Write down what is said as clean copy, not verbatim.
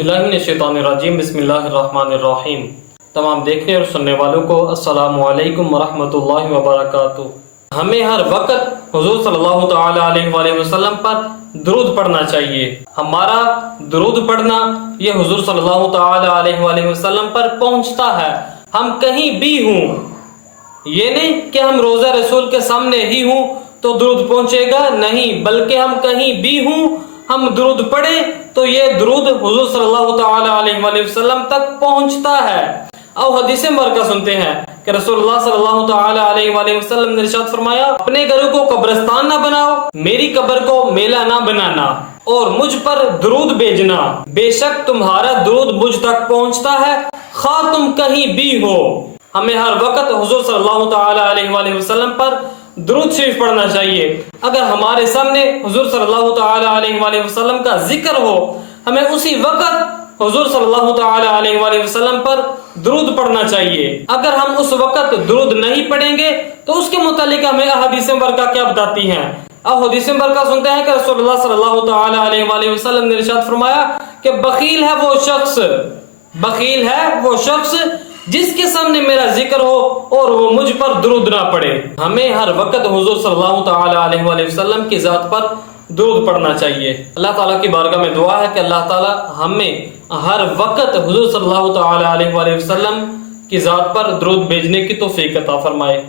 बिल्लाहि मिनश शैतानिर रजीम बिस्मिल्लाहिर रहमानिर रहीम। तमाम देखने और सुनने वालों को अस्सलामु अलैकुम वरहमतुल्लाहि वबरकातुह। हमें हर वक्त हुजूर सल्लल्लाहु तआला अलैहि वसल्लम पर दुरूद पढ़ना चाहिए। हमारा दुरूद पढ़ना ये हुजूर सल्लल्लाहु तआला अलैहि वसल्लम पर पहुंचता है। हम कहीं भी हों, ये नहीं कि हम रोज़ा रसूल के सामने ही हूँ तो दुरूद पहुंचेगा, नहीं, बल्कि हम कहीं भी हूँ, हम दुरूद पढ़े तो ये दुरूद हुजूर सल्लल्लाहु तआला अलैहि वसल्लम तक पहुंचता है। अब हदीस मुबारका सुनते हैं कि रसूलुल्लाह सल्लल्लाहु तआला अलैहि वसल्लम ने इरशाद फरमाया, अपने घरों को कब्रिस्तान ना बनाओ, मेरी कब्र को मेला ना बनाना और मुझ पर दुरूद भेजना। बेशक तुम्हारा दुरूद मुझ तक पहुंचता है, खा तुम कहीं भी हो। हमें हर वक्त हुजूर सल्लल्लाहु तआला अलैहि वसल्लम पर दुरूद शरीफ पढ़ना चाहिए। अगर हमारे सामने हुजूर सल्लल्लाहु तआला अलैहि वसल्लम का जिक्र हो, हमें उसी वक्त हुजूर सल्लल्लाहु तआला अलैहि वसल्लम पर दुरूद पढ़ना चाहिए। अगर हम उस वक्त दुरूद नहीं पढ़ेंगे तो उसके मुतालिक हमें अहादीस मुबारका क्या बताती हैं। अब हदीस मुबारका सुनते हैं कि रसूलुल्लाह सल्लल्लाहु तआला अलैहि वसल्लम ने इरशाद फरमाया कि बखील है वो शख्स जिसके सामने मेरा जिक्र हो और वो मुझ पर दुरूद ना पढ़े। हमें हर वक्त हुजूर सल्लल्लाहु तआला अलैहि वसल्लम की जात पर दुरूद पढ़ना चाहिए। अल्लाह ताला की बारगाह में दुआ है कि अल्लाह ताला हमें हर वक्त हुजूर सल्लल्लाहु तआला अलैहि वसल्लम की जात पर दुरूद भेजने की तौफीक अता फरमाए।